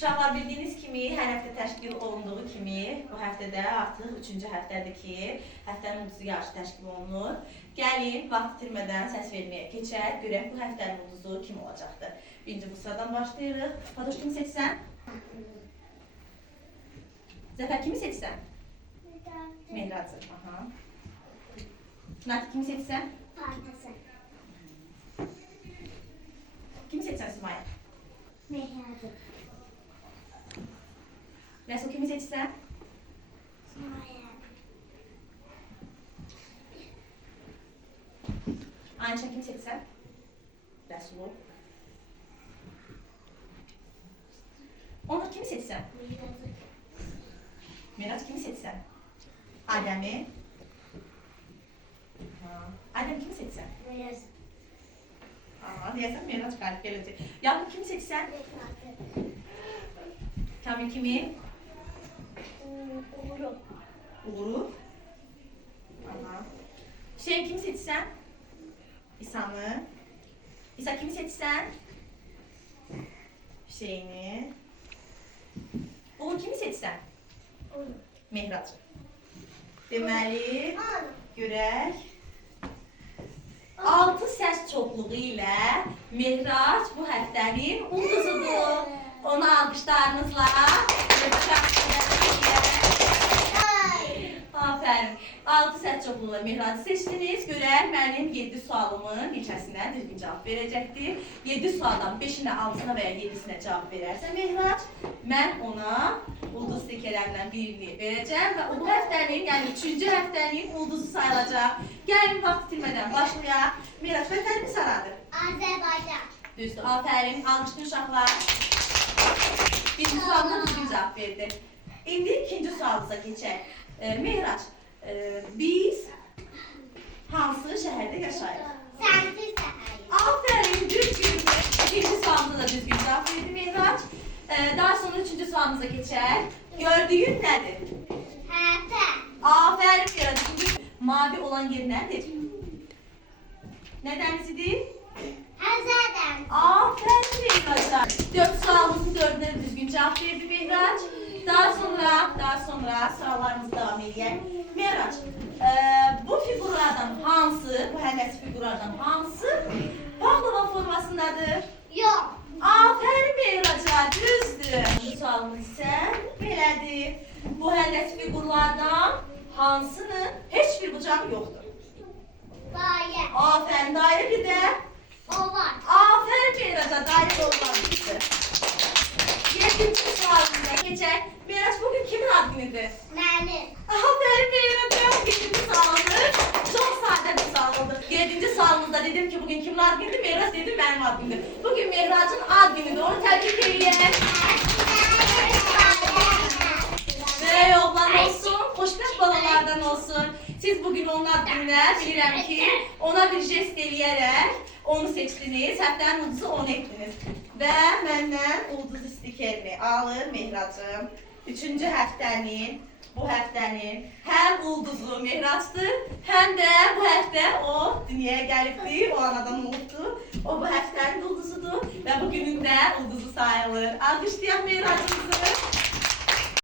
Uşaqlar bildiyiniz kimi, hər həftə təşkil olunduğu kimi, bu həftədə artıq 3-cü həftədir ki, həftənin ulduzu yarışı təşkil olunur. Gəlin, vaxt itirmədən səs verməyə keçək, görək bu həftənin ulduzu kim olacaqdır. Birinci bu sıradan başlayırıq. Fadoş, kimi seçsən? Zəfər, kimi seçsən? Mehracı. Aha. Nati, kimi seçsən? Partası. Kimi seçsən Sümaya? Mehracı. Rəsul, kimi seçsən? Sümaya. Ayşə, kimi seçsən? Rəsulu. Onur, kimi seçsən? Mehracı. Mirac, kimi seçsən? Adəmi. Adəm, kimi seçsən? Mehracı. Deyəsən Mirac qalib gələcək. Yağmur, kimi seçsən? Mehracı. Kamil, kimi? Uğuru. Uğuru. Hüseyin, kimi seçsən? İsanı. İsa, kimi seçsən? Hüseyini. Uğur, kimi seçsən? Uğuru. Mehracı. Deməli, görək. 6 səs çoxluğu ilə Mehrac bu həftənin ulduzudur. Ona alqışlarınızla. Aferin. 6 səs çoxluğuyla Mehracı seçdiniz. Görək, mənim 7 sualımın neçəsinə düzgün cavab verəcəkdir. 7 sualdan 5-inə, 6-sına və ya 7-sinə cavab verərsə Mehrac, mən ona ulduz stikerlərindən birini verəcəm və bu həftənin, yəni 3-cü həftənin ulduzu sayılacaq. Gəlin, vaxt itirmədən başlayaq. Mehrac, vətənimiz haradır? Azərbaycan. Düzdür, aferin. Alqışlı uşaqlar. Birinci sualına düzgün cavab verdi. İndi ikinci sualımıza keçək. Mehrac, biz hansı şəhərdə yaşayırıq? Sənsiz səhər. Aferin, düzgün. İkinci sualımıza da düzgün cavab verdi Mehrac. Daha sonra üçüncü sualımıza keçək. Gördüyün nədir? Hərfə. Aferin Mehrac. Mavi olan yer nədir? Nə dənizidir? Həzərdən. Aferin Mehrac'a. 4 sualımızın 4'üne düzgün cevap verdi Mehrac. Daha sonra sıralarımızı devam edelim. Mehrac, bu figurlardan hansı, bu həllət figurlardan hansı pahlava formasındadır? Yox. Aferin Mehrac'a, düzdür. Bu sualımız ise belədir. Bu həllət figurlardan hansının heç bir bucağı yoxdur? Dayə. Aferin, daire bir də. Oval. Aferin Mehraç'a, daire olmalıydı. 7. sualımıza geçək. Mehraç, bugün kimin ad günüdür? Mənim. Aferin Mehraç'a, 7. sualımız. Çok sade bir sual oldu. 7. sualımızda dedim ki bugün kimin ad günüdür? Mehraç dedi benim ad günüdür. Bugün Mehraç'ın ad günüdür, onu tebrik edeyim. Ve oğlan olsun, xoşbəxt balalardan olsun. Siz bugün onun ad gününə bilirəm ki, ona bir jest eləyərək onu seçdiniz, həftənin ulduzu onu etdiniz. Və məndən ulduz stikerini alır Mehracım. 3-cü həftənin, bu həftənin həm ulduzu Mehracdır, həm də bu həftə o dünyaya gəlibdir, o anadan olubdur. O bu həftənin ulduzudur və bugünün də ulduzu sayılır. Alqışlayaq Mehracımızı.